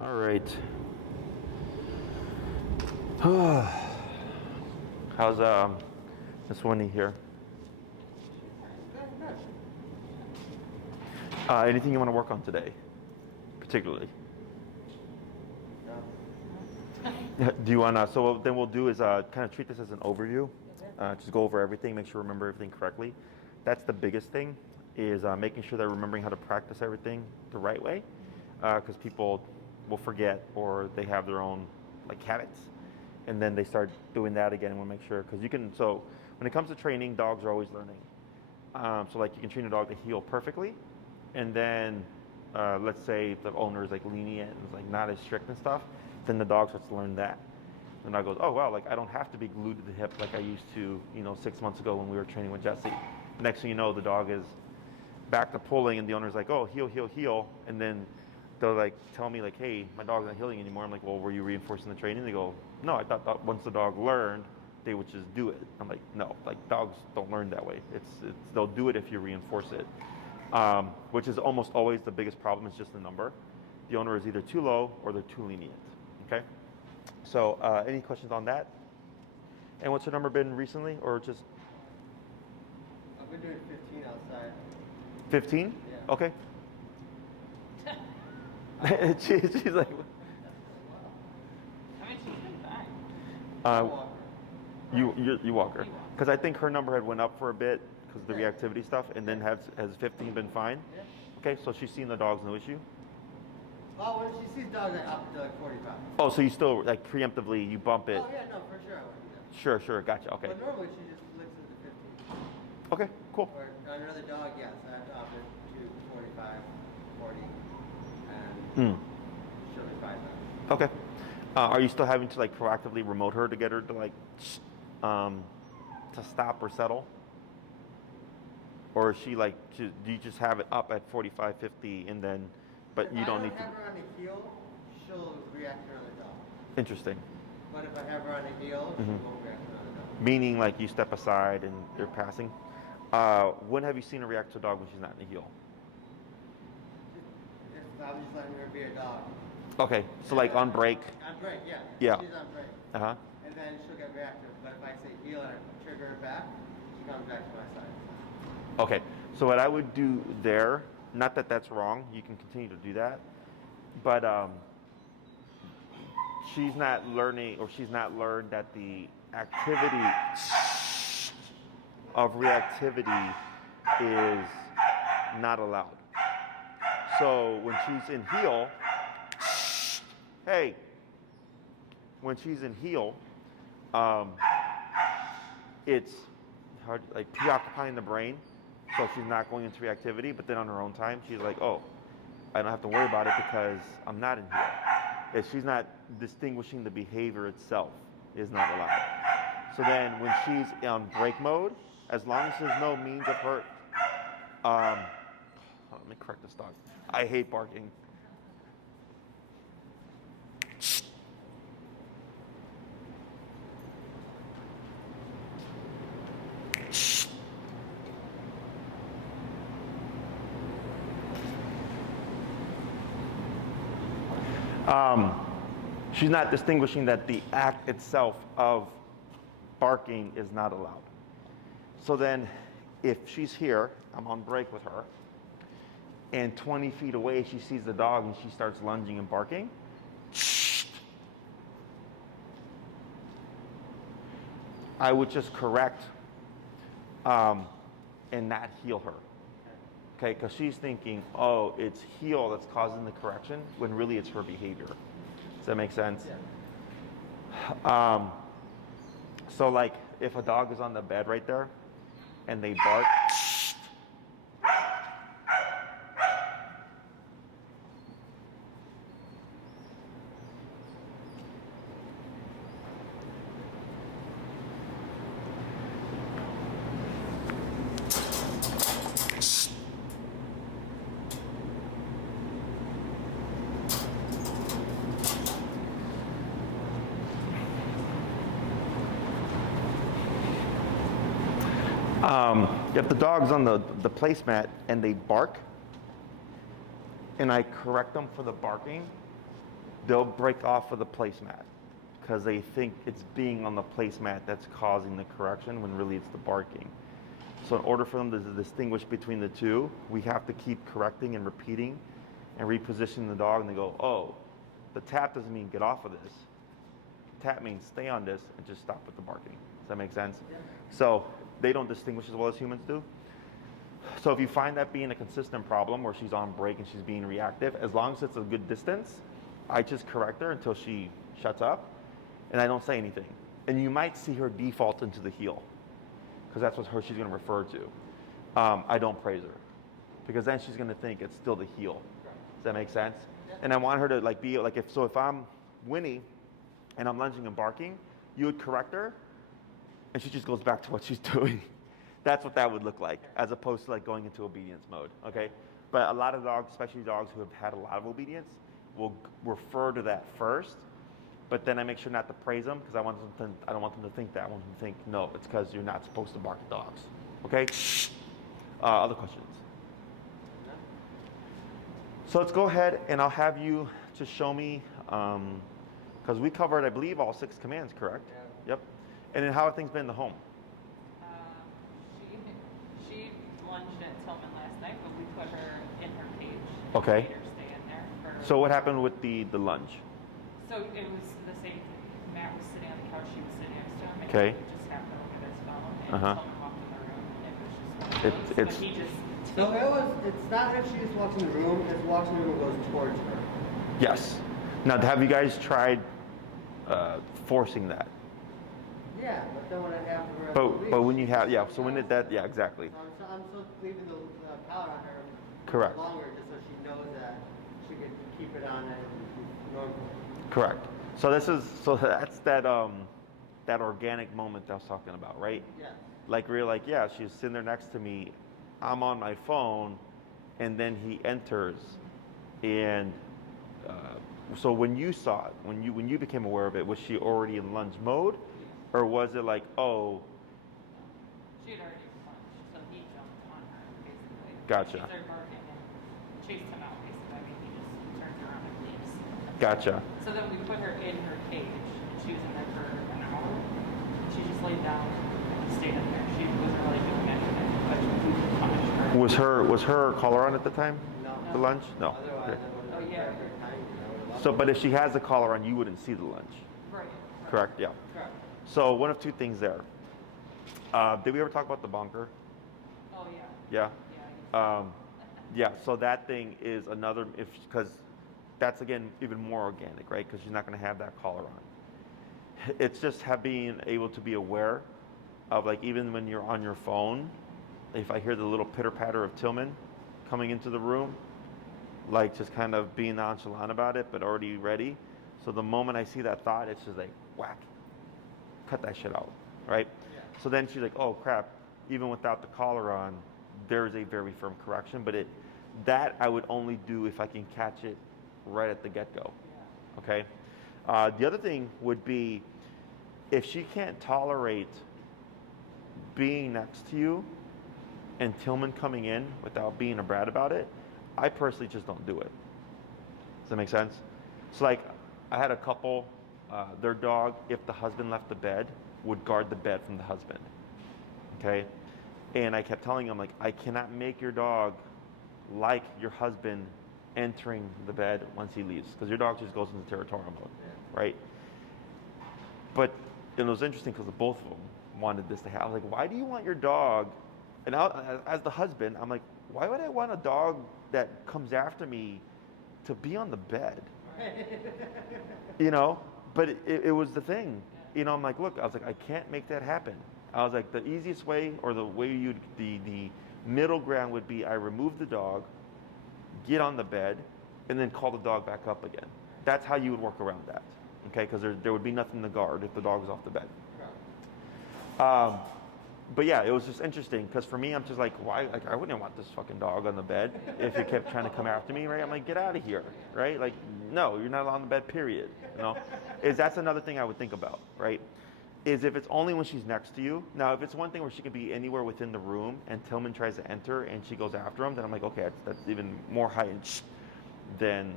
All right. How's Miss Winnie here? Anything you want to work on today, particularly? Do you want to? So what then we'll do is kind of treat this as an overview. Just go over everything, make sure you remember everything correctly. That's the biggest thing, is making sure they're remembering how to practice everything the right way, because people will forget or they have their own like habits, and then they start doing that again. We'll make sure because you can. So when it comes to training, dogs are always learning. So like you can train a dog to heel perfectly, and then let's say if the owner is like lenient and is like not as strict and stuff, then the dog starts to learn that. And the dog goes, oh wow, like I don't have to be glued to the hip like I used to, 6 months ago when we were training with Jesse. Next thing you know, the dog is back to pulling, and the owner's like, oh, heel, heel, heel, and then they'll like tell me like, hey, my dog's not healing anymore. I'm like, well, were you reinforcing the training? They go, no, I thought that once the dog learned, they would just do it. I'm like, no, like dogs don't learn that way. It's they'll do it if you reinforce it, which is almost always the biggest problem. Is just the number. The owner is either too low or they're too lenient. Okay. So, any questions on that? And what's your number been recently, or just I've been doing 15 outside. 15? Yeah. Okay. She's like, I mean, she's been fine. you walk her, because I think her number had went up for a bit because of the reactivity stuff, and then has 15 been fine? Yeah. Okay, so she's seen the dogs, no issue. Oh, when she sees dogs, I up to like 45. Oh, so you still like preemptively you bump it? Oh yeah, no, for sure I would do that. Sure, gotcha. Okay. But normally she just licks it to 15. Okay, cool. Or on another dog, yes, I have to up it to 45, 40, and she'll be fine now. Okay. Are you still having to like proactively remote her to get her to like to stop or settle? Or is she like, do you just have it up at 45, 50, and then, but you don't need If I have to? her on the heel, she'll react to another dog. Interesting. But if I have her on the heel, she won't react to another dog. Meaning like you step aside and they're passing. When have you seen her react to a dog when she's not in the heel? If I'm just letting her be a dog. Okay, so like on break. On break, yeah. Yeah. She's on break. Uh-huh. And then she'll get reactive. But if I say heel and I trigger her back, she comes back to my side. Okay, so what I would do there, not that that's wrong, you can continue to do that, but she's not learning, or she's not learned that the activity of reactivity is not allowed. So when she's in heel, hey, when she's in heel, it's hard, like preoccupying the brain, so she's not going into reactivity. But then on her own time, she's like, "Oh, I don't have to worry about it because I'm not in heel." If she's not distinguishing the behavior itself is not allowed. So then when she's on break mode, as long as there's no means of her, let me correct this dog. I hate barking. She's not distinguishing that the act itself of barking is not allowed. So then if she's here, I'm on break with her, and 20 feet away she sees the dog and she starts lunging and barking, I would just correct and not heel her. Okay, because she's thinking, oh, it's heel that's causing the correction, when really it's her behavior. Does that make sense? Yeah. So like if a dog is on the bed right there and they bark, if the dog's on the placemat and they bark, and I correct them for the barking, they'll break off of the placemat because they think it's being on the placemat that's causing the correction when really it's the barking. So in order for them to distinguish between the two, we have to keep correcting and repeating and repositioning the dog, and they go, oh, the tap doesn't mean get off of this. Tap means stay on this and just stop with the barking. Does that make sense? Yeah. So they don't distinguish as well as humans do. So if you find that being a consistent problem where she's on break and she's being reactive, as long as it's a good distance, I just correct her until she shuts up and I don't say anything. And you might see her default into the heel because that's what she's going to refer to. I don't praise her because then she's going to think it's still the heel. Does that make sense? Yeah. And I want her to like be like, if I'm Winnie and I'm lunging and barking, you would correct her and she just goes back to what she's doing. That's what that would look like, as opposed to like going into obedience mode, okay? But a lot of dogs, especially dogs who have had a lot of obedience, will refer to that first, but then I make sure not to praise them because I don't want them to think that. I want them to think, no, it's because you're not supposed to bark at dogs, okay? Other questions? So let's go ahead and I'll have you just show me, because we covered, I believe, all 6 commands, correct? Yeah. Yep. And then how have things been in the home? She lunged at Tillman last night, but we put her in her cage. Okay. Made her stay in there. So what happened with the lunge? So it was the same thing. Matt was sitting on the couch, she was sitting next to him, and Okay. he just happened to look at his phone, and Uh-huh. Tillman walked in the room, and it was just It's- but he just So it's not that she just walks in the room, it's walks in the room and goes towards her. Yes. Now, have you guys tried forcing that? Yeah, but then when I have her at the But leash, when you have, yeah, so when did that, yeah, exactly. I'm still leaving the collar on her Correct. longer just so she knows that she can keep it on normally. Correct. So that's that organic moment I was talking about, right? Yes. Like we're like, yeah, she's sitting there next to me, I'm on my phone, and then he enters, and so when you saw it, when you became aware of it, was she already in lunge mode, or was it like, oh? she had already lunged, so he jumped on her basically. Gotcha. She started barking and chased him out basically. I mean, he just turned around and leaves. Gotcha. So then we put her in her cage, and she was in there for an hour. She just laid down and stayed in there. She wasn't really doing anything, but we punished her. Was her collar on at the time? No. The lunge? No. Otherwise, Okay. I would Oh, have yeah. her time, So, but if she has the collar on, you wouldn't see the lunge. Right. Correct? Yeah. Correct. So one of 2 things there. Did we ever talk about the bonker? Oh, yeah. Yeah. Yeah. Yeah. So that thing is another, because that's again even more organic, right? Because she's not going to have that collar on. It's just being able to be aware of, like, even when you're on your phone, if I hear the little pitter patter of Tillman coming into the room, like just kind of being nonchalant about it, but already ready. So the moment I see that thought, it's just like whack, cut that shit out, right? Yeah. So then she's like, oh crap, even without the collar on, there's a very firm correction, but that I would only do if I can catch it right at the get-go, okay? The other thing would be if she can't tolerate being next to you and Tillman coming in without being a brat about it, I personally just don't do it. Does that make sense? So like, I had a couple, their dog, if the husband left the bed, would guard the bed from the husband, okay? And I kept telling him, like, I cannot make your dog like your husband entering the bed once he leaves, because your dog just goes into territorial mode, right? But it was interesting because both of them wanted this to happen. I was like, why do you want your dog, and as the husband, I'm like, why would I want a dog that comes after me to be on the bed? You know, but it was the thing. You know, I'm like, look, I was like, I can't make that happen. I was like, the easiest way, or the way the middle ground would be I remove the dog, get on the bed, and then call the dog back up again. That's how you would work around that, okay? Because there would be nothing to guard if the dog was off the bed. But yeah, it was just interesting because for me, I'm just like, why? Like, I wouldn't want this fucking dog on the bed if it kept trying to come after me, right? I'm like, get out of here, right? Like, no, you're not on the bed, period. You know, that's another thing I would think about, right? Is if it's only when she's next to you. Now, if it's one thing where she could be anywhere within the room and Tillman tries to enter and she goes after him, then I'm like, okay, that's even more heightened than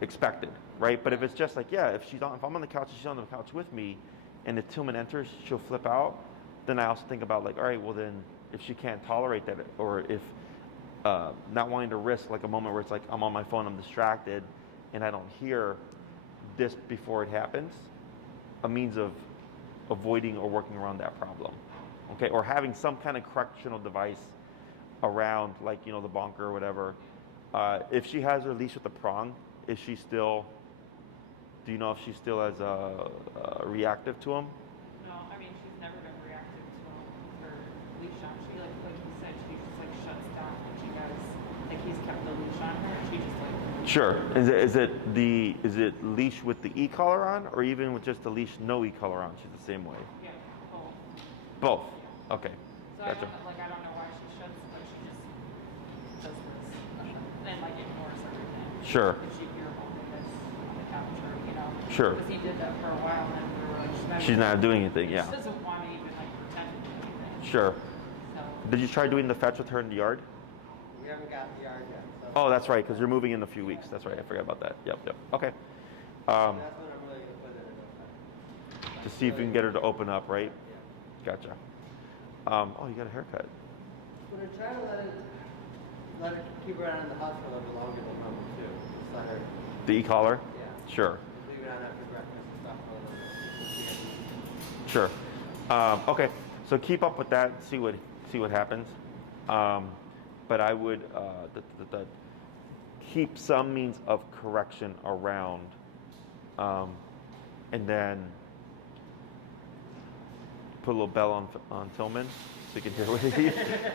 expected, right? But if it's just like, yeah, if I'm on the couch and she's on the couch with me, and if Tillman enters, she'll flip out. Then I also think about like, all right, well then, if she can't tolerate that, or if not wanting to risk like a moment where it's like I'm on my phone, I'm distracted, and I don't hear this before it happens, a means of avoiding or working around that problem, okay? Or having some kind of correctional device around, like, you know, the bonker or whatever. If she has her leash with the prong, is she still? Do you know if she's still as reactive to him? No, I mean, she's never been reactive to her leash on. She, like you said, she just, like, shuts down when she does, like, he's kept the leash on her, and she just, like... Sure. Is it leash with the e-collar on, or even with just the leash no e-collar on? She's the same way. Yeah, both. Both. Okay. So Gotcha. I don't know why she shuts, but she just does this, and, like, ignores everything. Sure. If she hear holding this on the couch, or, you know... Sure. Because he did that for a while, and then we were like... She's not doing anything, yeah. She doesn't want to even, like, pretend to do anything. Sure. So... Did you try doing the fetch with her in the yard? We haven't got the yard yet. So Oh, that's right, because you're moving in a few weeks. That's right, I forgot about that. Yep. Okay. that's when I'm really going to put it in effect. To see if you can get her to open up, right? Yeah. Gotcha. Oh, you got a haircut. But I'm trying to let her keep her around the house for a little bit longer than normal too. Just let her, The e-collar? yeah. Sure. Leave it on after breakfast and stuff for a little bit. Sure. Okay. So keep up with that. See what happens. But I would keep some means of correction around, and then put a little bell on Tillman so you can hear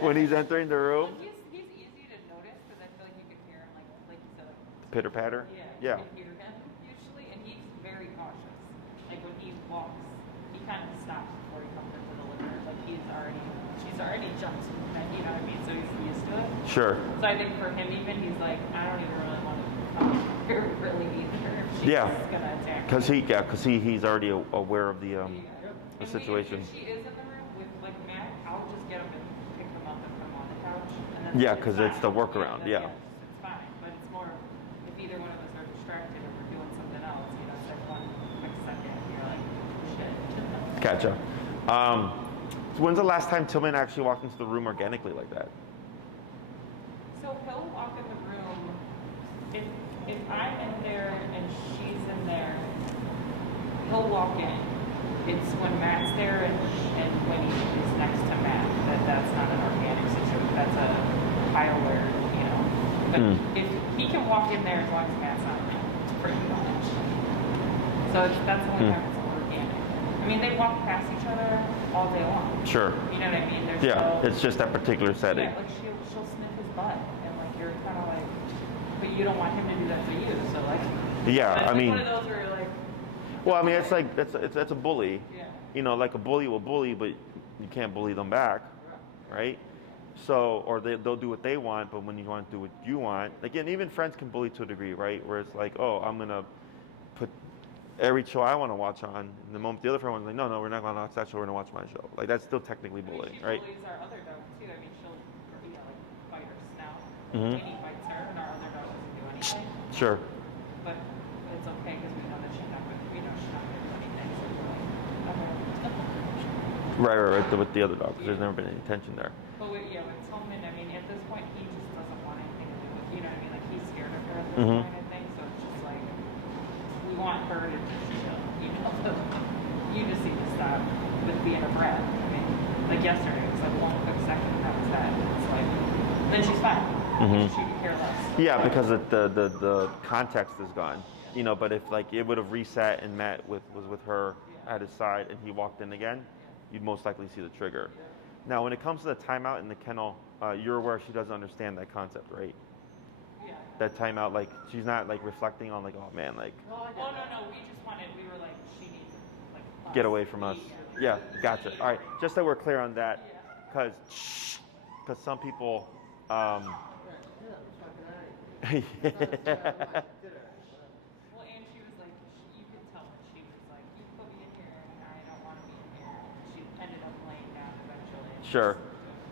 when he's entering the room. Well, he's easy to notice because I feel like you can hear him, like you said, like... Pitter patter. Yeah, you can hear him usually, and he's very cautious. Like when he walks, he kind of stops before he comes into the living room. Like she's already jumped, you know what I mean? So he's used to it. Sure. So I think for him even, he's like, I don't even really want to come here really either. She's gonna attack me. Because he's already aware of the And situation. if she is in the room with like Matt, I'll just get him and pick him up and put him on the couch. And then Yeah, because it's the fine. workaround. Yeah. It's fine. But it's more if either one of us are distracted or we're doing something else, you know, it's like one quick second and you're like, shit. Gotcha. So when's the last time Tillman actually walked into the room organically like that? So he'll walk in the room if I'm in there and she's in there, he'll walk in. It's when Matt's there and when he is next to Matt that's not an organic situation. That's a Tyler, you know. But if he can walk in there as long as Matt's not there, it's pretty much. So that's the only time it's organic. I mean, they walk past each other all day long. Sure. You know what I mean? There's It's just that particular setting. Yeah, like she'll sniff his butt and like you're kind of like, but you don't want him to do that to you. So like. Yeah, I mean. One of those where you're like. Well, I mean, it's like it's a bully. Yeah. You know, like a bully will bully, but you can't bully them back, right? So, or they'll do what they want, but when you want to do what you want, again, even friends can bully to a degree, right? Where it's like, oh, I'm gonna put every show I want to watch on. And the moment the other friend was like, no, we're not gonna watch that show. We're gonna watch my show. Like that's still technically bullying, She right? bullies our other dog too. I mean, she'll like bite her snout. Mhm. Winnie bites her, and our other dog doesn't do anything. Sure. But it's okay because we know that she's not going to do anything. So we're like, okay. Right. With the other dog, because there's never been any tension there. But with Tillman, I mean, at this point, he just doesn't want anything to do with, you know what I mean? Like, he's scared of her at this point, I think. So it's just like, we want her to just chill, you know? You just need to stop with being a brat. I mean, like yesterday, it was like one quick second, that was that. It's like, then she's fine. She could care less. Yeah, because the context is gone. You know, but if like it would have reset and Matt was with her at his side and he walked in again, you'd most likely see the trigger. Now, when it comes to the timeout in the kennel, you're aware she doesn't understand that concept, right? Yeah. That timeout, like she's not like reflecting on like, oh man, like Well, no, we were like, she needs like us. get away from us. Yeah, gotcha. All right, just so we're clear on that, because some people. Well, and she was like, you could tell that she was like, you put me in here and I don't want to be in here. She ended up laying down eventually. Sure.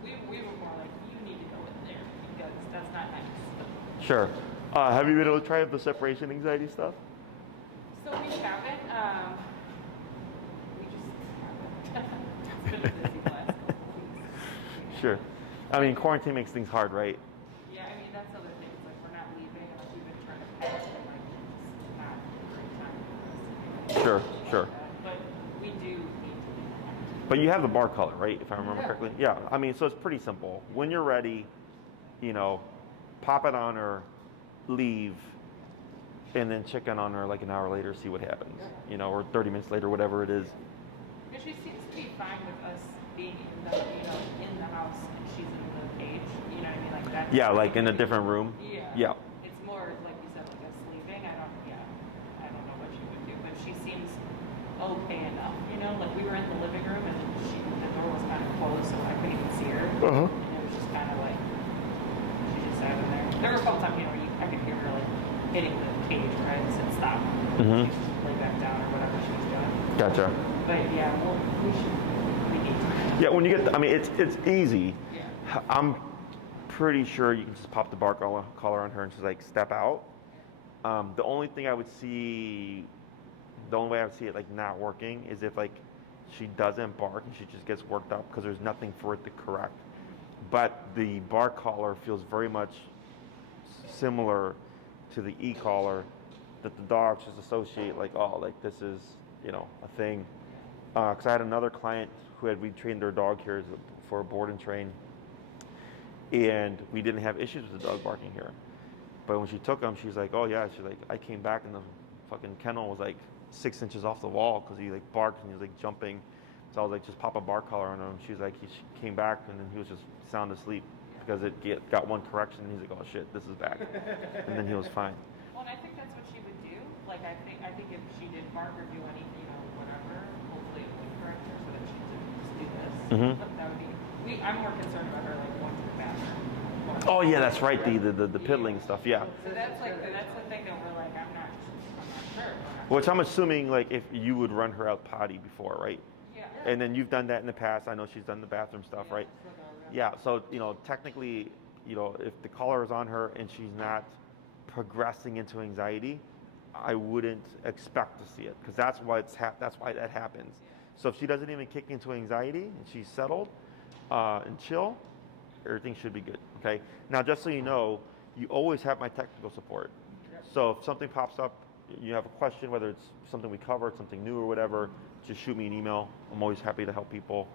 We were more like, you need to go in there because that's not nice. Sure. Have you been able to try the separation anxiety stuff? So we haven't. We just haven't. It's been a busy last couple weeks. Sure. I mean, quarantine makes things hard, right? Yeah, I mean that's other things. Like we're not leaving, and we've been trying to pack, and like it's not a great time for us. Sure, sure. But we do need to be active. But you have the bar color, right? If I remember correctly. Yeah. I mean, so it's pretty simple. When you're ready, pop it on her, leave, and then check in on her like an hour later, see what happens. Or 30 minutes later, whatever it is. Because she seems to be fine with us being in the house, and she's in the cage. You know what I mean? Like that. Yeah, like in a different room. Yeah. Yeah. It's more like you said, like us leaving. I don't know what she would do, but she seems okay enough. Like we were in the living room and the door was kind of closed, so I couldn't even see her. Uh-huh. And it was just kind of like she just sat in there. There were a couple times, I could hear her like hitting the cage, right? I said stop. Mhm. She should lay back down or whatever she was doing. Gotcha. But yeah, we need to. Yeah, when you get, it's easy. Yeah. I'm pretty sure you can just pop the bar collar on her and just like step out. The only way I would see it like not working is if like she doesn't bark and she just gets worked up because there's nothing for it to correct. But the bar collar feels very much similar to the e-collar that the dogs just associate like, oh, like this is, a thing. Because I had another client who we trained their dog here for a board and train, and we didn't have issues with the dog barking here. But when she took him, she's like, oh yeah, she's like, I came back and the fucking kennel was like 6 inches off the wall because he like barked and he was like jumping. So I was like, just pop a bar collar on him. She's like, he came back and then he was just sound asleep because it got one correction and he's like, oh shit, this is back. And then he was fine. Well, and I think that's what she would do. Like I think if she did bark or do any, whatever, hopefully it would correct her so that she didn't just do this. Mhm. But that would be. I'm more concerned about her like going to the bathroom. Oh yeah, that's right. The piddling stuff. Yeah. So that's the thing that we're like, I'm not sure. Which I'm assuming like if you would run her out potty before, right? Yeah. And then you've done that in the past. I know she's done the bathroom stuff, right? Yeah. So technically, if the collar is on her and she's not progressing into anxiety, I wouldn't expect to see it because that's why that happens. So if she doesn't even kick into anxiety and she's settled and chill, everything should be good. Okay. Now, just so you know, you always have my technical support. So if something pops up, you have a question, whether it's something we covered, something new or whatever, just shoot me an email. I'm always happy to help people.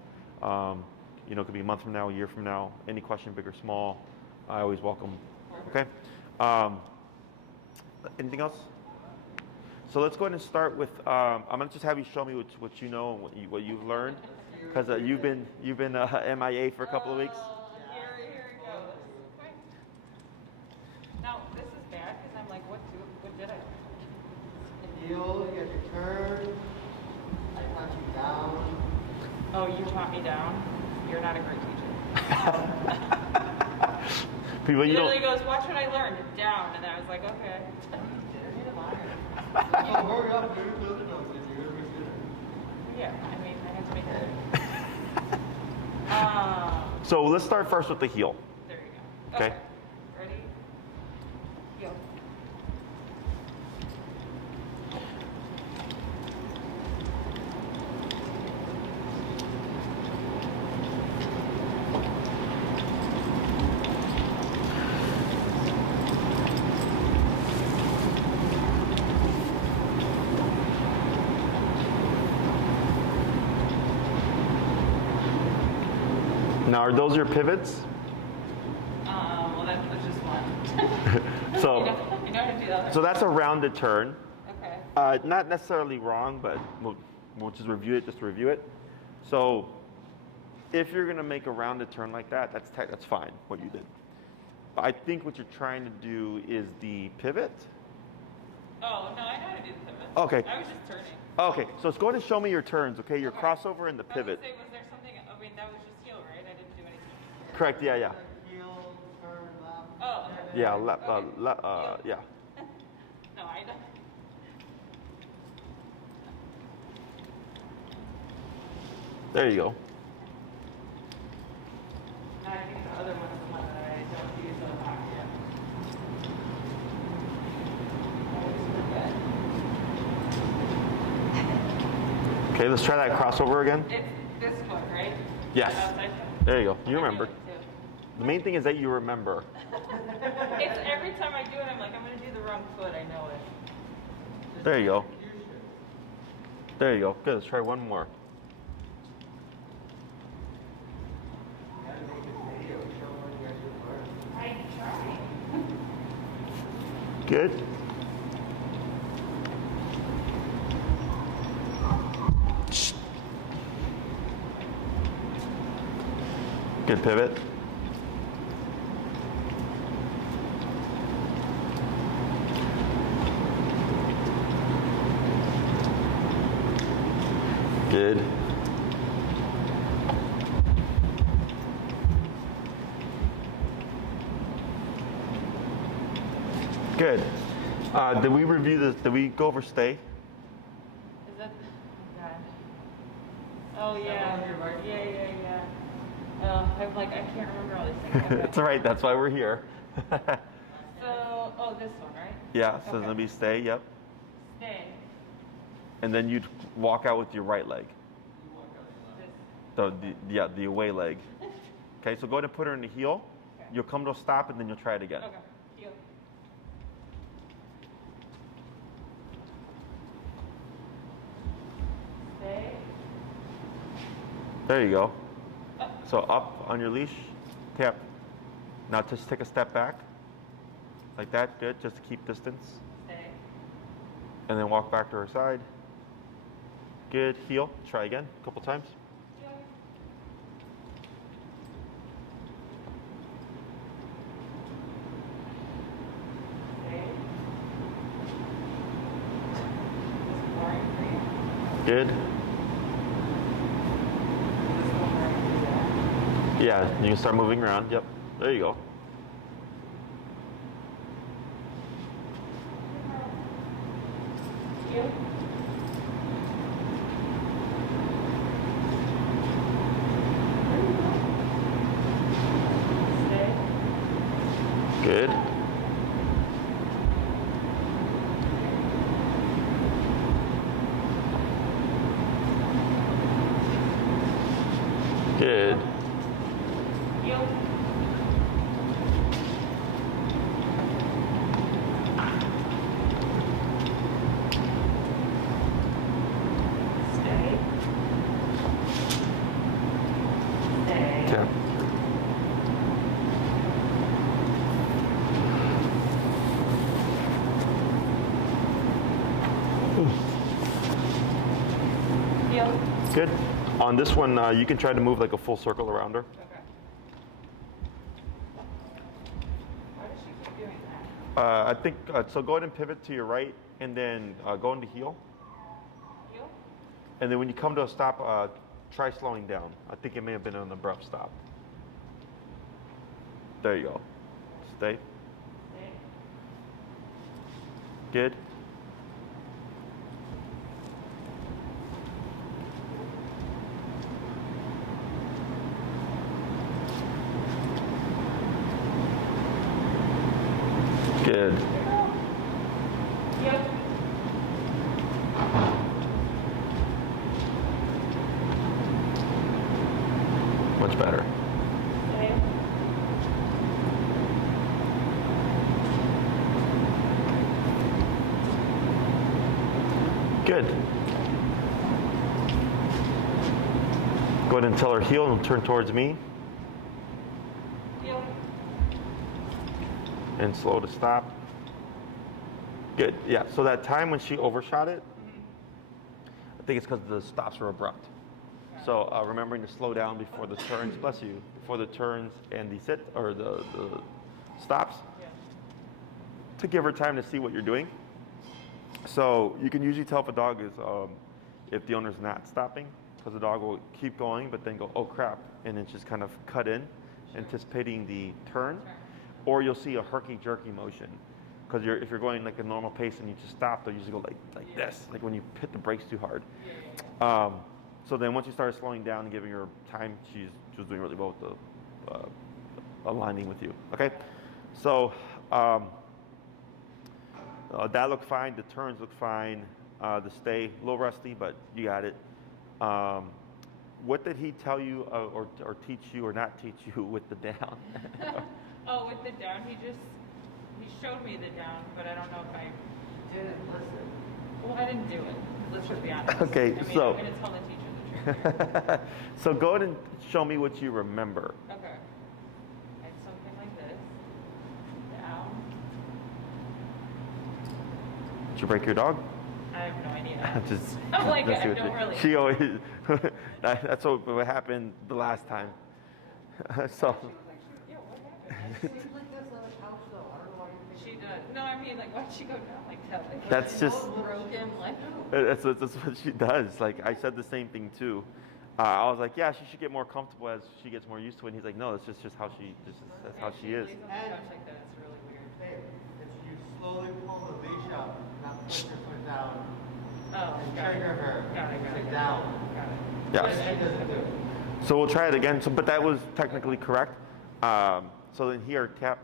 It could be a month from now, a year from now, any question, big or small, I always welcome. Okay. Anything else? So let's go ahead and start with. I'm gonna just have you show me what you know and what you've learned, because you've been MIA for a couple of weeks. Here it goes. Okay. Now this is bad because I'm like, what did I? Heel, you get your turn. I punch you down. Oh, you taught me down. You're not a great teacher. People, He you literally don't. goes, watch what I learned. Down, and I was like, okay. Oh, hurry up, dude. Close the nose, you're gonna be sooner. Yeah, I mean, I have to make it. So let's start first with the heel. There you go. Okay. Ready? Go. Now, are those your pivots? Well, that was just one. So, you know how to do the other. so that's a rounded turn. Okay. Not necessarily wrong, but we'll just review it just to review it. So, if you're gonna make a rounded turn like that, that's fine. What you did. But I think what you're trying to do is the pivot. Oh, no, I know how to do the pivot. Okay. I was just turning. Okay, so let's go ahead and show me your turns. Okay, your Okay. crossover and the I was gonna pivot. say, was there something, I mean, that was just heel, right? I didn't do anything. Correct. Yeah. Heel, turn, left. Oh. Yeah. Okay. Yeah. No, I don't. There you go. I think the other one is the one that I don't use a lot yet. Okay, let's try that crossover again. It's this foot, right? Yes. Outside foot. There you go. You I do remember. it too. The main thing is that you remember. It's every time I do it, I'm like, I'm gonna do the wrong foot. I know it. There you go. There you go. Good. Let's try one more. I try. Good. Good pivot. Good. Good. Did we review this? Did we go over stay? Is that? Oh yeah. Yeah. I'm like, I can't remember all these things. Okay. It's all right. That's why we're here. So, this one, right? Yeah. So Okay. it's gonna be stay. Yep. Stay. And then you'd walk out with your right leg. This. The away leg. Okay. So go ahead and put her in the heel. Okay. You'll come to a stop and then you'll try it again. Okay. Heel. Stay. There you go. Up. So up on your leash, tap. Now just take a step back. Like that, good, just to keep distance. Stay. And then walk back to her side. Good, heel, try again, a couple times. Heel. Stay. This boring for you. Good. This one right here. Yeah, you can start moving around, yep. There you go. Heel. Stay. Good. Good. Heel. Stay. Stay. Tap. Heel. Good. On this one, you can try to move like a full circle around her. Okay. Why does she keep doing that? I think, so go ahead and pivot to your right and then go into heel. Heel. And then when you come to a stop, try slowing down. I think it may have been an abrupt stop. There you go. Stay. Stay. Good. Good. Heel. Much better. Stay. Good. Go ahead and tell her heel and turn towards me. Heel. And slow to stop. Good. Yeah. So that time when she overshot it, I think it's because the stops were abrupt. So remembering to slow down before the turns, bless you, before the turns and the sit or the stops, Yeah. to give her time to see what you're doing. So you can usually tell if a dog is, if the owner's not stopping, because the dog will keep going, but then go, oh crap, and then just kind of cut in, anticipating the turn. Or you'll see a herky-jerky motion. Because if you're going like a normal pace and you just stop, they'll usually go like this, like when you hit the brakes too hard. So then once you started slowing down and giving her time, she was doing really well with the aligning with you. Okay, so that looked fine. The turns looked fine. The stay a little rusty, but you got it. What did he tell you or teach you or not teach you with the down? Oh, with the down, he showed me the down, but I don't know if I Didn't listen. Well, I didn't do it. Let's just be honest. Okay, I mean, so- I'm going to tell the teacher the truth here. So go ahead and show me what you remember. Okay. It's something like this. Down. Did you break your dog? I have no idea. Just I'm like, let's see I what don't you- really. She always. That's what happened the last time. So. Yeah, what happened? Seems like that's not a couch though. I don't know why you think. She does. No, I mean, like, why'd she go down like that? Like, That's was just- she broken. Like, That's what she does. Like I said the same thing too. I was like, yeah, she should get more comfortable as she gets more used to it. And he's like, no, that's just how that's how she is. lays on the couch like that. It's really weird. Hey, if you slowly pull the leash up, not push your foot down, Oh, and got it. trigger her, Got it. Got sit it. down. Got it. Yeah. But she doesn't do it. So we'll try it again. So, but that was technically correct. So then here, tap.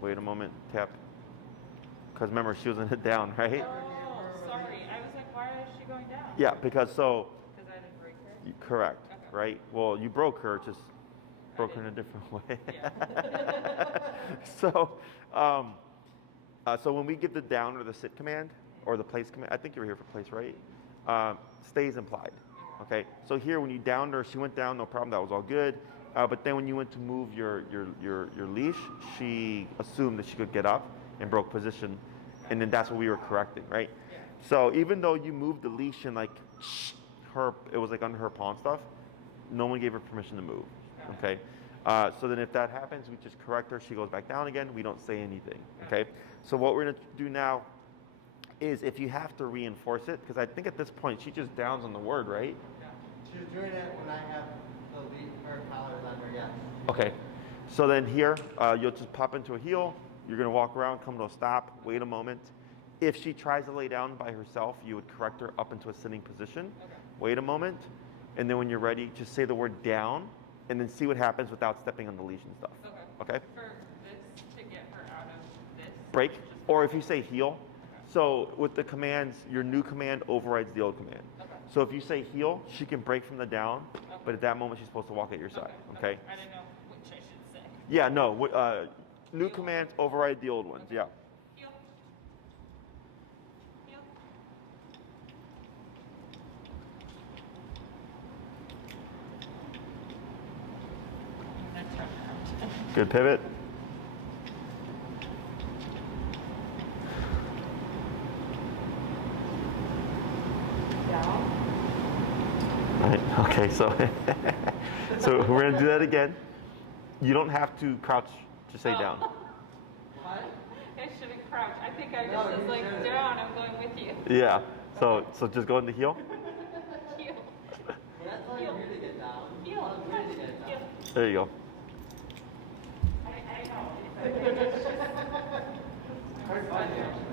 Wait a moment, tap. Because remember, she was in it down, right? Oh, sorry. I was like, why is she going down? Yeah, because so Because I didn't break her. correct, Okay. right? Well, you broke her, just broke her in a different way. Yeah. So, so when we give the down or the sit command or the place command, I think you were here for place, right? Stays implied. Okay. So here, when you downed her, she went down, no problem. That was all good. But then when you went to move your leash, she assumed that she could get up and broke position, and then that's what we were correcting, right? Yeah. So even though you moved the leash and like her, it was like under her paw and stuff, no one gave her permission to move. Okay. So then if that happens, we just correct her. She goes back down again. We don't say anything. Okay. So what we're gonna do now is if you have to reinforce it, because I think at this point she just downs on the word, right? She was doing it when I have her collars on her, yes. Okay. So then here, you'll just pop into a heel. You're gonna walk around, come to a stop, wait a moment. If she tries to lay down by herself, you would correct her up into a sitting position. Okay. Wait a moment, and then when you're ready, just say the word down, and then see what happens without stepping on the leash and stuff. Okay. Okay? For this to get her out of this. Break, just- or if you say heel. So with the commands, your new command overrides the old command. Okay. So if you say heel, she can break from the down, Okay. but at that moment she's supposed to walk at your side. Okay? I didn't know which I should say. Yeah, no. New commands override the old ones. Yeah. Heel. Heel. I'm gonna turn around. Good pivot. Down. Right. Okay. So, so we're gonna do that again. You don't have to crouch to say down. What? I shouldn't crouch. I think I No, just was you like shouldn't. down. I'm going with you. Yeah. So just go into heel. Heel. We're not telling her to get down. We're Heel. telling her to get down. Heel. There you go. I know. Quite funny, actually.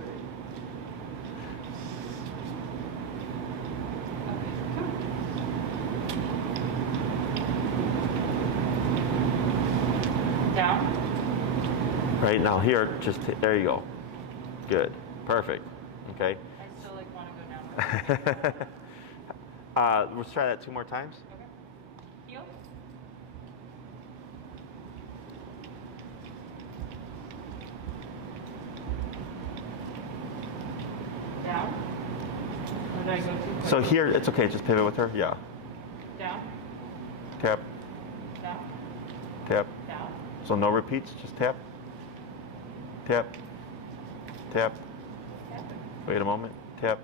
Down. Right now here, just there you go. Good. Perfect. Okay. I still like want to go down. Let's try that 2 more times. Okay. Heel. Down. Or did I go too quick? So here, it's okay. Just pivot with her. Yeah. Down. Tap. Down. Tap. Down. So no repeats. Just tap. Tap. Tap. Tap. Wait a moment. Tap.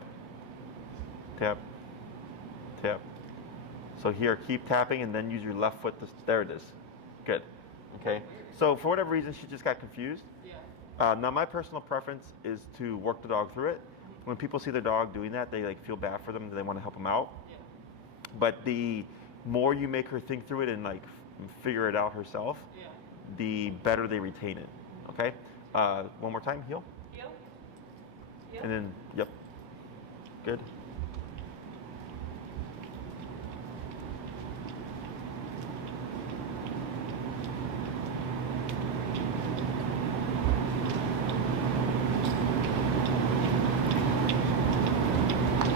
Tap. Tap. So here, keep tapping and then use your left foot. There it is. Good. Okay. So for whatever reason, she just got confused. Yeah. Now my personal preference is to work the dog through it. When people see their dog doing that, they like feel bad for them. They want to help them out. Yeah. But the more you make her think through it and like figure it out herself, Yeah. the better they retain it. Okay. One more time. Heel. Heel. Heel. And then yep. Good.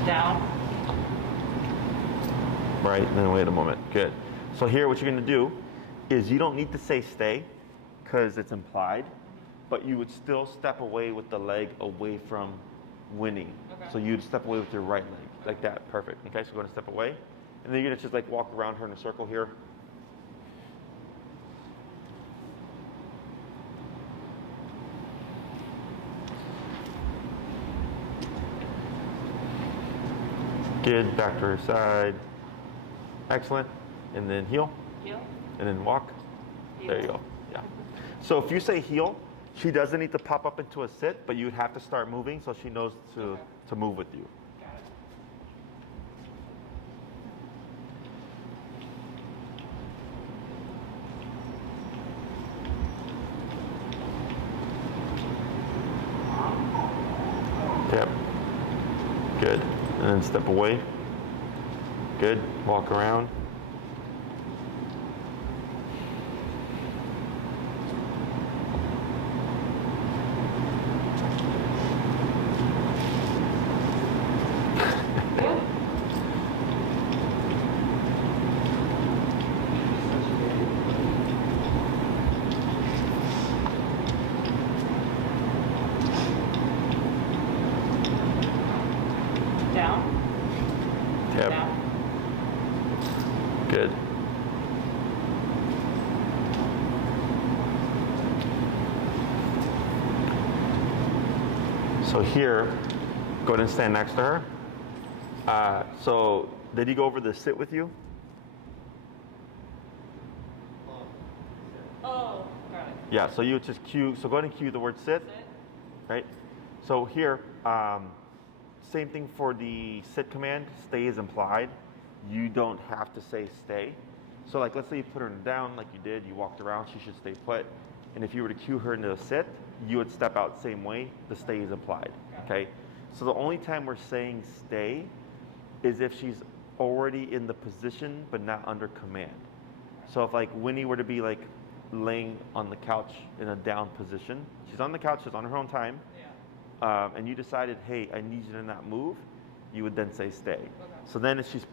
Down. right, and then wait a moment. Good. So here, what you're going to do is you don't need to say stay because it's implied, but you would still step away with the leg away from Winnie. Okay. So you'd step away with your right leg, like that. Perfect. Okay, so we're going to step away. And then you're going to just like walk around her in a circle here. Good, back to her side. Excellent. And then heel. Heel. And then walk. Heel. There you go. Yeah. So if you say heel, she doesn't need to pop up into a sit, but you'd have to start moving so she knows to move with you. Got it. Yep. Good. And then step away. Good. Walk around. Down. Yep. Down. Good. So here, go ahead and stand next to her. So did he go over the sit with you? Oh, got it. Yeah, so you would just cue, so go ahead and cue the word sit, Sit. right? So here, same thing for the sit command, stay is implied. You don't have to say stay. So like, let's say you put her down like you did, you walked around, she should stay put. And if you were to cue her into a sit, you would step out same way, the stay is implied, okay? So the only time we're saying stay is if she's already in the position but not under command. So if like Winnie were to be like laying on the couch in a down position, she's on the couch, she's on her own time, and you decided, hey, I need you to not move, you would then say stay. So then if she's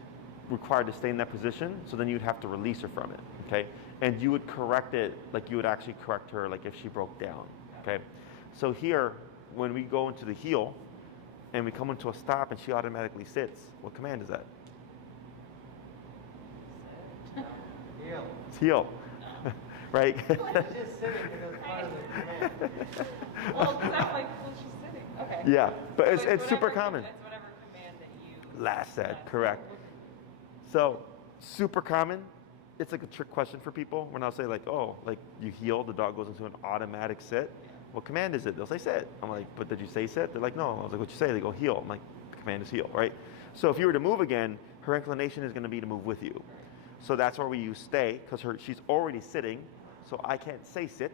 required to stay in that position, so then you'd have to release her from it, okay? And you would correct it like you would actually correct her like if she broke down, okay? So here, when we go into the heel and we come into a stop and she automatically sits, what command is that? Heel. It's heel, right? Just sitting because it's part of the command. Well, because I'm like, well, she's sitting. Okay. Yeah, but So it's super whatever- common. It's whatever command that you. Last said, last. correct. So, super common. It's like a trick question for people. When I'll say like, oh, like you heel, the dog goes into an automatic sit. What command is it? They'll say sit. I'm like, but did you say sit? They're like, no. I was like, what you say? They go heel. I'm like, the command is heel, right? So if you were to move again, her inclination is going to be to move with you. So that's where we use stay, because she's already sitting. So I can't say sit.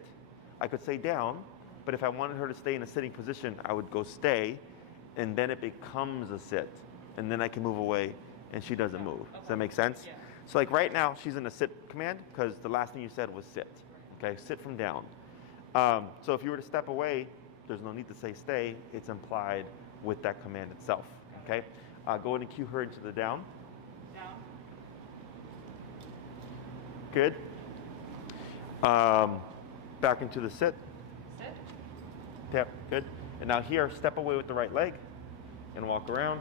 I could say down, but if I wanted her to stay in a sitting position, I would go stay, and then it becomes a sit. And then I can move away, and she doesn't move. Does that make sense? Yeah. So like right now, she's in a sit command, because the last thing you said was sit. Okay, sit from down. So if you were to step away, there's no need to say stay. It's implied with that command itself. Okay, go ahead and cue her into the down. Down. Good. Back into the sit. Sit. Tap. Good. And now here, step away with the right leg and walk around.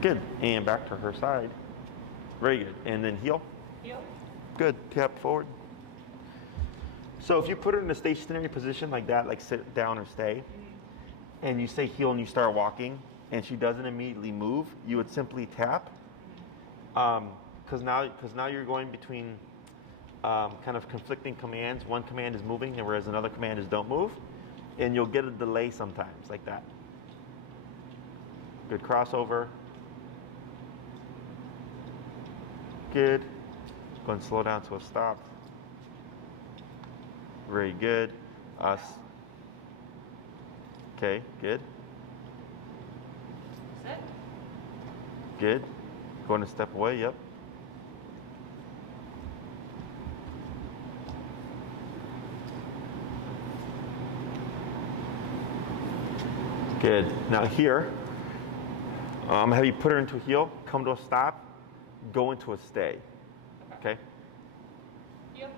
Good. And back to her side. Very good. And then heel. Heel. Good. Tap forward. So if you put her in a stationary position like that, like sit down or stay, and you say heel and you start walking, and she doesn't immediately move, you would simply tap. Because now you're going between kind of conflicting commands. One command is moving, and whereas another command is don't move, and you'll get a delay sometimes like that. Good crossover. Good. Go and slow down to a stop. Very good. Okay, good. Sit. Good. Going to step away, yep. Good. Now here, have you put her into a heel, come to a stop, go into a stay. Okay? Yep.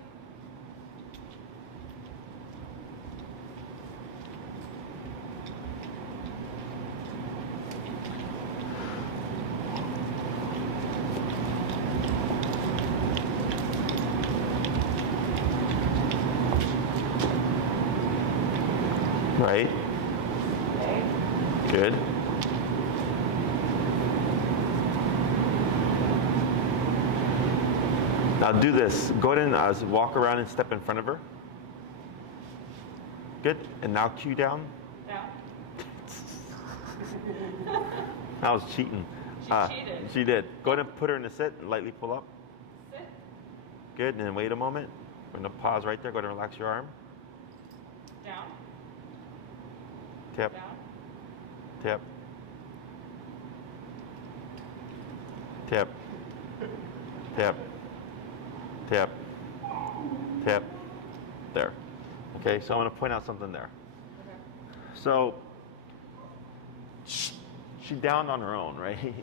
Right? Okay. Good. Now do this. Go ahead and walk around and step in front of her. Good. And now cue down. Down. That was cheating. She cheated. She did. Go ahead and put her in a sit and lightly pull up. Sit. Good. And then wait a moment. We're going to pause right there. Go ahead and relax your arm. Down. Tap. Down. Tap. Tap. Tap. Tap. Tap. There. Okay, so I'm going to point out something there. Okay. So she downed on her own, right?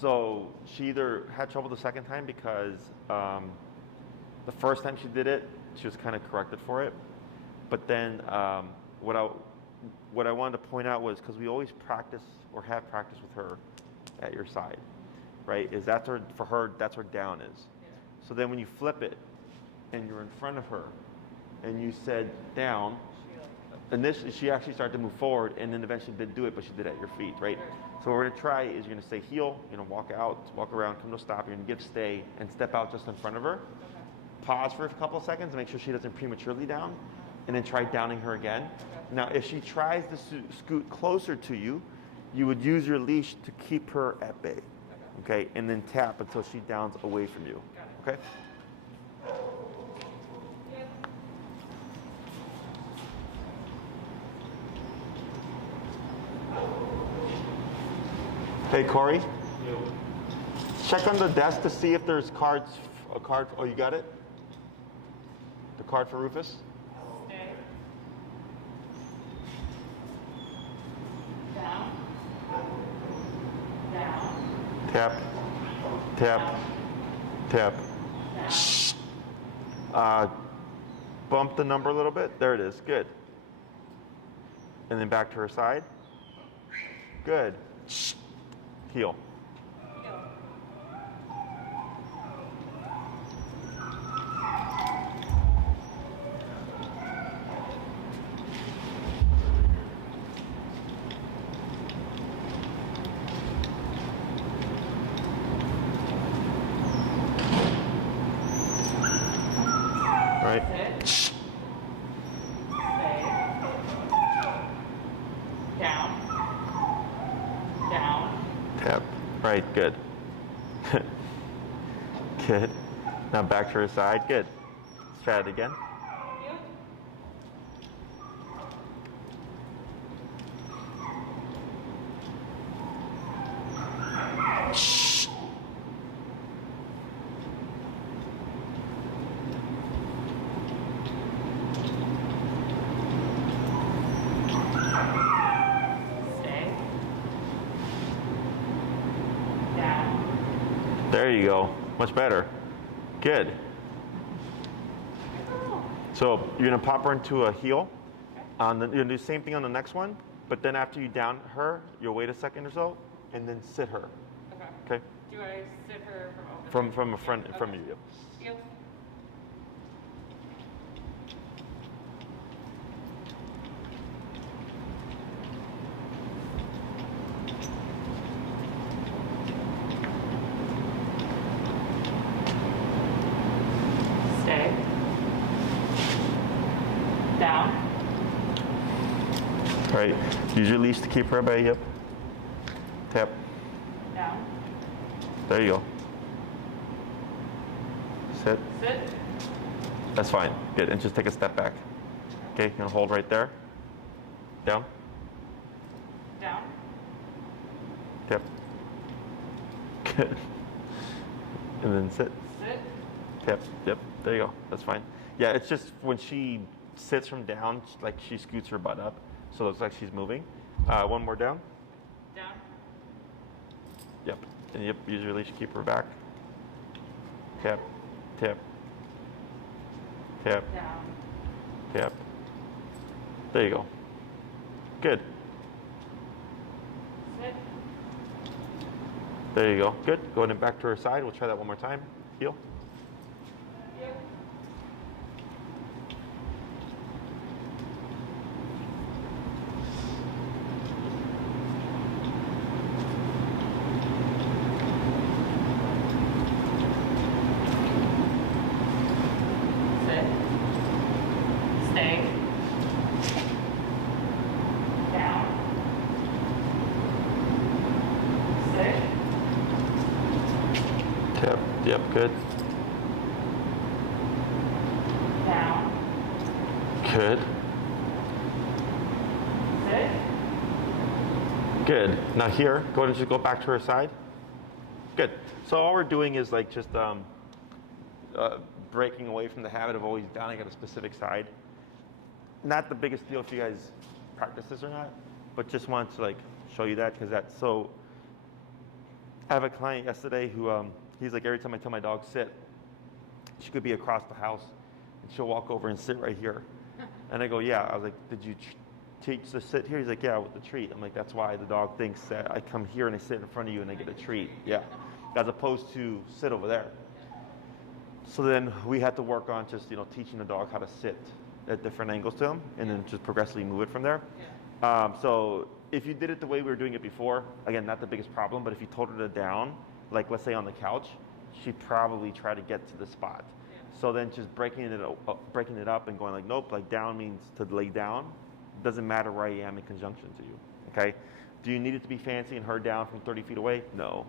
So she either had trouble the second time because the first time she did it, she was kind of corrected for it. But then what I wanted to point out was, because we always practice or have practice with her at your side, right? Is that's her, for her, that's where down is. Yeah. So then when you flip it and you're in front of her and you said down, initially she actually started to move forward and then eventually did do it, but she did it at your feet, right? Right. So what we're gonna try is you're gonna stay heel, walk out, walk around, come to a stop, you're gonna give stay and step out just in front of her. Okay. Pause for a couple of seconds to make sure she doesn't prematurely down, and then try downing her again. Okay. Now, if she tries to scoot closer to you, you would use your leash to keep her at bay, okay? And then tap until she downs away from you, Got it. okay? Hey, Corey. Check on the desk to see if there's cards. A card. Oh, you got it? The card for Rufus? Stay. Down. Down. Tap. Tap. Tap. Bump the number a little bit. There it is. Good. And then back to her side. Good. Heel. Right. Sit. Stay. Down. Down. Tap. Right. Good. Good. Now back to her side. Good. Let's try it again. Yep. Stay. Down. There you go. Much better. Good. So you're gonna pop her into a heel. You're gonna do the same thing on the next one, but then after you down her, you'll wait a second or so, and then sit her. Okay. Okay? Do I sit her from over? From a front from you. Yep. Stay. Down. Right. Use your leash to keep her at bay. Yep. Tap. Down. There you go. Sit. Sit. That's fine. Good. And just take a step back. Okay. You're gonna hold right there. Down. Down. Tap. Good. And then sit. Sit. Tap. Yep. There you go. That's fine. Yeah. It's just when she sits from down, like she scoots her butt up. So it looks like she's moving. One more down. Down. Yep. And yep, use your leash, keep her back. Tap, tap, tap, Down. tap. There you go. Good. Sit. There you go. Good. Go ahead and back to her side. We'll try that one more time. Heel. Yep. Sit. Stay. Down. Sit. Tap. Yep. Good. Down. Good. Sit. Good. Now here, go ahead and just go back to her side. Good. So all we're doing is like just breaking away from the habit of always downing at a specific side. Not the biggest deal if you guys practice this or not, but just wanted to like show you that because that's so. I have a client yesterday who he's like every time I tell my dog sit, she could be across the house and she'll walk over and sit right here. And I go, yeah. I was like, did you teach to sit here? He's like, yeah, with the treat. I'm like, that's why the dog thinks that I come here and I sit in front of you and I get a treat. Yeah. As opposed to sit over there. So then we had to work on just, teaching the dog how to sit at different angles to him and then just progressively move it from there. So if you did it the way we were doing it before, again, not the biggest problem, but if you told her to down, like let's say on the couch, she'd probably try to get to the spot. So then just breaking it up and going like, nope, like down means to lay down. Doesn't matter where I am in conjunction to you, okay? Do you need it to be fancy and her down from 30 feet away? No.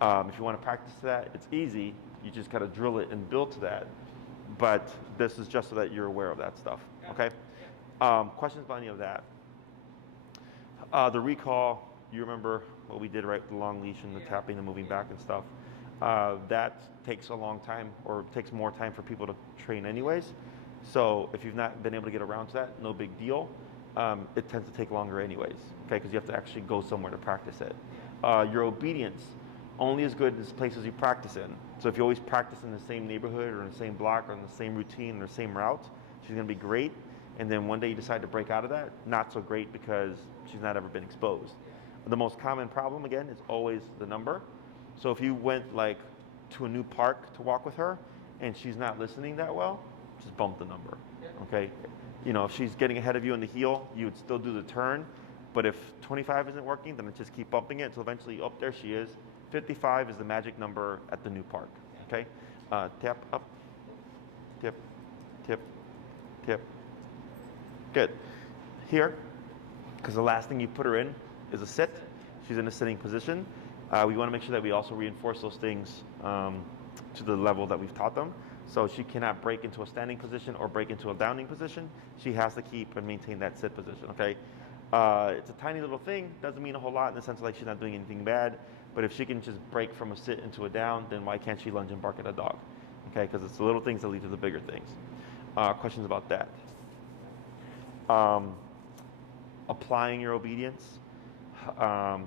If you want to practice that, it's easy. You just got to drill it and build to that. But this is just so that you're aware of that stuff, okay? Questions about any of that? The recall, you remember what we did, right? The long leash and the tapping and moving back and stuff. That takes a long time or takes more time for people to train anyways. So if you've not been able to get around to that, no big deal. It tends to take longer anyways, okay? Because you have to actually go somewhere to practice it. Your obedience, only as good as places you practice in. So if you always practice in the same neighborhood or in the same block or in the same routine or the same route, she's gonna be great. And then one day you decide to break out of that, not so great because she's not ever been exposed. The most common problem, again, is always the number. So if you went like to a new park to walk with her and she's not listening that well, just bump the number, okay? If she's getting ahead of you in the heel, you would still do the turn. But if 25 isn't working, then just keep bumping it until eventually, oh, there she is. 55 is the magic number at the new park, okay? Tap up, tip, tip, tip. Good. Here, because the last thing you put her in is a sit. She's in a sitting position. We want to make sure that we also reinforce those things to the level that we've taught them. So she cannot break into a standing position or break into a downing position. She has to keep and maintain that sit position, okay? It's a tiny little thing. Doesn't mean a whole lot in the sense of like she's not doing anything bad. But if she can just break from a sit into a down, then why can't she lunge and bark at a dog? Okay, because it's the little things that lead to the bigger things. Questions about that? Applying your obedience. I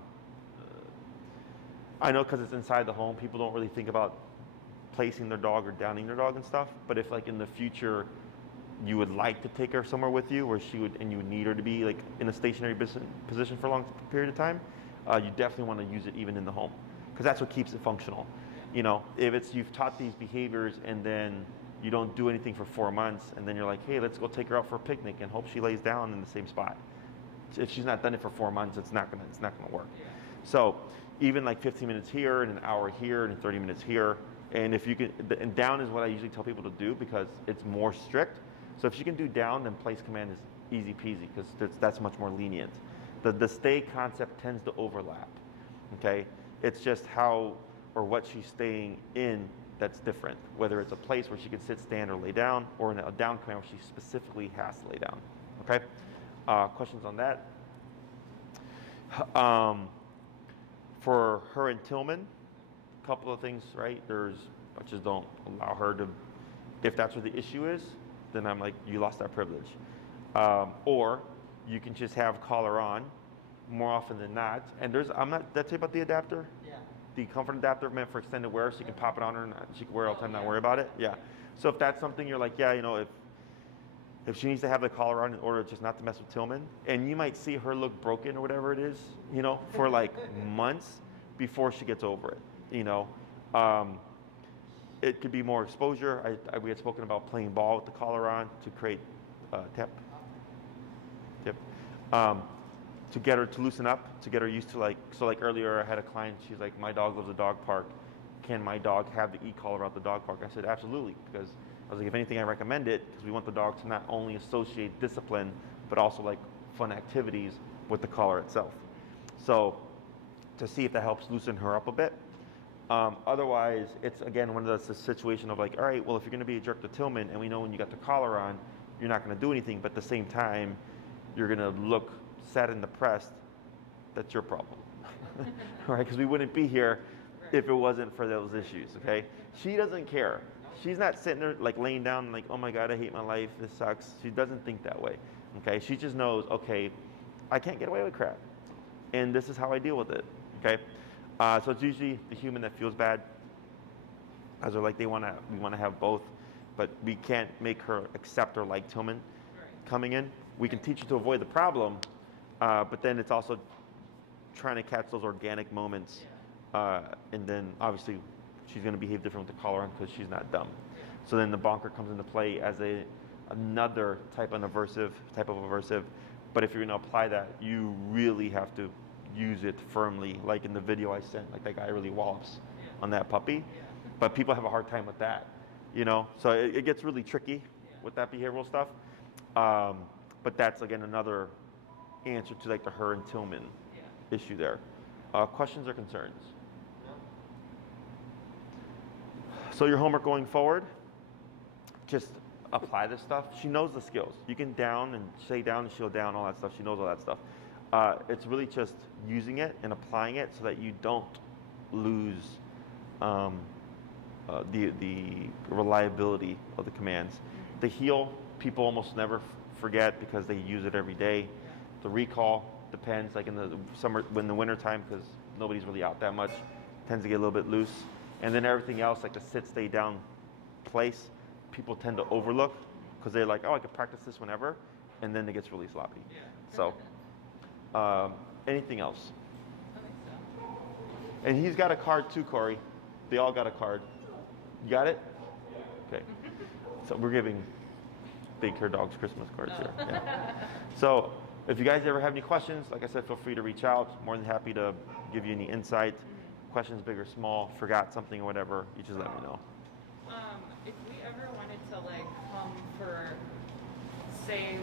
know because it's inside the home, people don't really think about placing their dog or downing their dog and stuff. But if like in the future you would like to take her somewhere with you where she would, and you would need her to be like in a stationary position for a long period of time, you definitely want to use it even in the home because that's what keeps it functional. If it's you've taught these behaviors and then you don't do anything for 4 months and then you're like, hey, let's go take her out for a picnic and hope she lays down in the same spot. If she's not done it for 4 months, it's not gonna work. So even like 15 minutes here and an hour here and 30 minutes here, and if you can, and down is what I usually tell people to do because it's more strict. So if she can do down, then place command is easy peasy because that's much more lenient. The stay concept tends to overlap, okay? It's just how or what she's staying in that's different, whether it's a place where she can sit, stand, or lay down, or in a down command where she specifically has to lay down, okay? Questions on that? For her and Tillman, a couple of things, right? I just don't allow her to, if that's what the issue is, then I'm like, you lost that privilege. Or you can just have collar on more often than not. And I'm not, that's about the adapter? Yeah. The comfort adapter meant for extended wear, so you can pop it on her and she can wear it all the time, not worry about it. Yeah. So if that's something you're like, yeah, if she needs to have the collar on in order just not to mess with Tillman, and you might see her look broken or whatever it is, for like months before she gets over it, it could be more exposure. We had spoken about playing ball with the collar on to create tip, to get her to loosen up, to get her used to like earlier I had a client, she's like, my dog loves a dog park. Can my dog have the e-collar at the dog park? I said, absolutely, because I was like, if anything, I recommend it because we want the dog to not only associate discipline, but also like fun activities with the collar itself. So to see if that helps loosen her up a bit. Otherwise, it's again one of those situation of like, all right, well, if you're going to be a jerk to Tillman, and we know when you got the collar on, you're not going to do anything, but at the same time, you're going to look sad and depressed. That's your problem, all right? Because we wouldn't be here if it wasn't for those issues. Okay, she doesn't care. She's not sitting there like laying down like, oh my God, I hate my life. This sucks. She doesn't think that way. Okay, she just knows, okay, I can't get away with crap, and this is how I deal with it. Okay. So it's usually the human that feels bad, as they're like we want to have both, but we can't make her accept or like Tillman coming in. We can teach you to avoid the problem, but then it's also trying to catch those organic moments, and then obviously she's going to behave different with the collar on because she's not dumb. So then the bonker comes into play as another type of aversive, but if you're going to apply that, you really have to use it firmly, like in the video I sent, like that guy really wallops on that puppy, but people have a hard time with that, so it gets really tricky with that behavioral stuff, but that's again another answer to like the her and Tillman issue there. Questions or concerns? So your homework going forward, just apply this stuff. She knows the skills. You can down and say down and she'll down, all that stuff. She knows all that stuff. It's really just using it and applying it so that you don't lose the reliability of the commands. The heel, people almost never forget because they use it every day. The recall depends, like in the summer, when the winter time, because nobody's really out that much, tends to get a little bit loose. And then everything else, like the sit, stay down place, people tend to overlook because they're like, oh, I could practice this whenever, and then it gets really sloppy. So. Anything else? I think so. And he's got a card too, Corey. They all got a card. You got it? Okay. So we're giving Big Care Dogs Christmas cards here. Yeah. So if you guys ever have any questions, like I said, feel free to reach out. More than happy to give you any insight. Questions big or small, forgot something or whatever, you just let me know. If we ever wanted to like come for, say,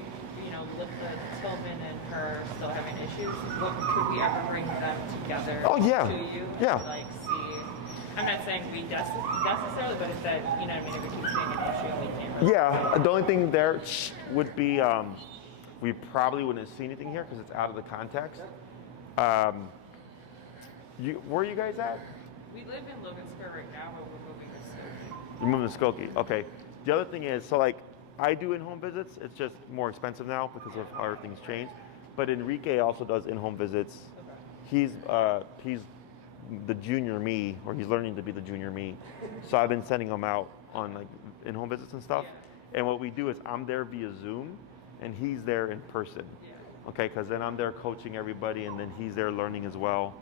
with the Tillman and her still having issues, could we ever bring them together to you? Yeah. And, like, see, I'm not saying we necessarily, but if that, if it keeps being an issue and we can't really. Yeah, the only thing there would be, we probably wouldn't see anything here because it's out of the context. Where are you guys at? We live in Loganspur right now, but we're moving to Skokie. You're moving to Skokie, okay. The other thing is, so like, I do in-home visits. It's just more expensive now because of how everything's changed. But Enrique also does in-home visits. Okay. He's the junior me, or he's learning to be the junior me. So I've been sending him out on like in-home visits and stuff. Yeah. And what we do is I'm there via Zoom, and he's there in person. Yeah. Okay, because then I'm there coaching everybody, and then he's there learning as well.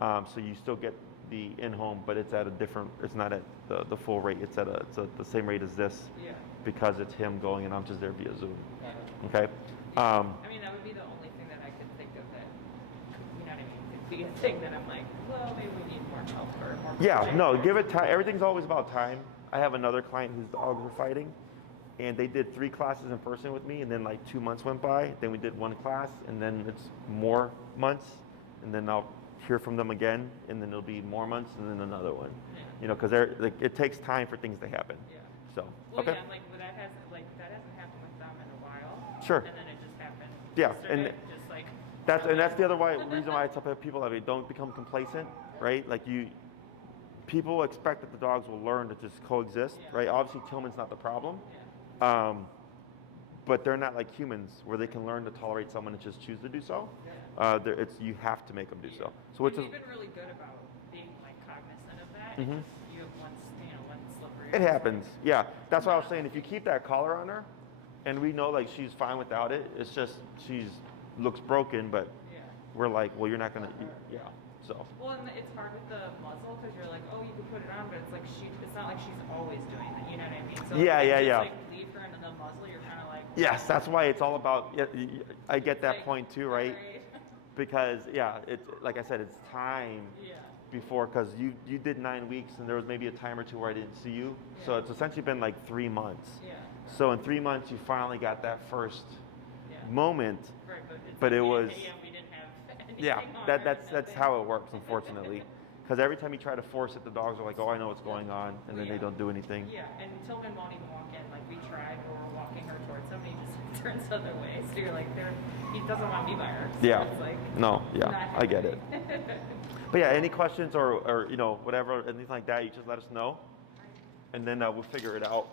So you still get the in-home, but it's at a different. It's not at the full rate. It's at the same rate as this. Yeah. Because it's him going and I'm just there via Zoom. Yeah. Okay. That would be the only thing that I could think of that, you know what I mean? Could be a thing that I'm like, well, maybe we need more help or more. Yeah. No. Give it time. Everything's always about time. I have another client whose dogs were fighting, and they did 3 classes in person with me, and then like 2 months went by. Then we did 1 class, and then it's more months, and then I'll hear from them again, and then it'll be more months, and then another one. Yeah. Because it takes time for things to happen. Yeah. So, okay. Yeah, that hasn't happened with them in a while. Sure. And then it just happened. Yeah, and just like. That's the other reason why I tell people that don't become complacent, right? Like people expect that the dogs will learn to just coexist, right? Obviously, Tillman's not the problem, but they're not like humans where they can learn to tolerate someone and just choose to do so. It's you have to make them do so. So which and is they've been really good about being like cognizant of that. Mhm. It's just, you have one slippery. it happens. Yeah, that's why I was saying if you keep that collar on her, and we know like she's fine without it. It's just she's looks broken, but Yeah. we're like, well, you're not gonna. Yeah. So. Well, and it's hard with the muzzle because you're like, oh, you can put it on, but it's like it's not like she's always doing that. You know what I mean? So Yeah, if yeah, you yeah. just, like leave her in the muzzle, you're kind of like. Yes, that's why it's all about. Yeah, I get that like, point too, right? Because yeah, it's like I said, it's time Yeah. before because you did 9 weeks and there was maybe a time or two where I didn't see you, so Yeah. it's essentially been like 3 months. Yeah. So in 3 months, you finally got that first Yeah. moment. Right, but But like, it was. yeah, we didn't have anything Yeah, on that, her, that's nothing. how it works, unfortunately. Because every time you try to force it, the dogs are like, "Oh, I know what's going on," and then they don't do anything. Yeah, and Tillman won't even walk in. Like we tried, or we're walking her towards him, and he just turns the other way. So you're like, he doesn't want to be by her. So Yeah. It's like, No. Yeah. not I get it. happening. But yeah, any questions or whatever, anything like that, you just let us know, and then we'll figure it out.